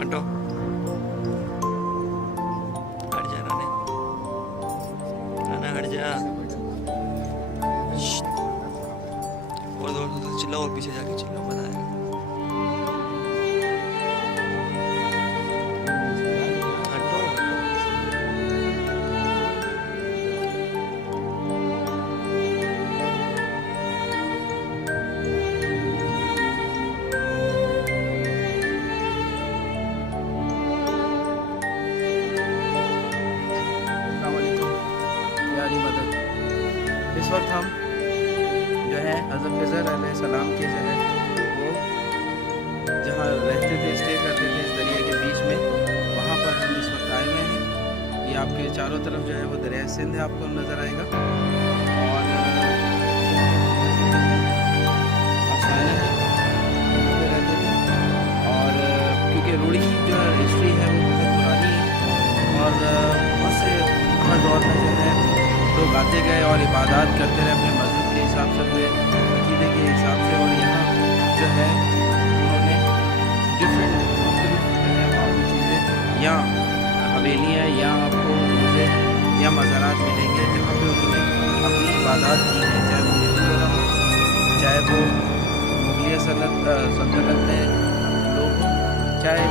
हटो, हट जा राने, राना हट जा। श्श्श, और जोर से चिल्लाओ, और पीछे जाके चिल्लाओ, मजा आएगा। हटो हटो। यारी मदद। इस वक्त हम जो है हज़रत ख़िज़र अलैहिस्सलाम के जो है वो जहाँ रहते थे, स्टे करते थे इस दरिया के बीच में, वहाँ पर हम इस वक्त आए हुए हैं। ये आपके चारों तरफ जो है वो दरिया सिंध है, आपको नज़र आएगा। और आसानी है, घूमते रहते थे। और क्योंकि रूढ़ी जो है हिस्ट्री है वो बहुत पुरानी है, और बहुत से हर दौर में जो है लोग आते गए और इबादत करते रहे अपने मज़हब के हिसाब से, अपने अक़ीदे के हिसाब से। और यहाँ जो है उन्होंने डिफरेंट मुख्तलिफ जो है आपको चीज़ें या हवेलियाँ या आपको रोज़े या मज़ारात मिलेंगे जहाँ पे उन्होंने अपनी इबादत की है, चाहे वो हिंदू धर्म हो, चाहे वो मुग़लिया सल्तनत में लोग हों, चाहे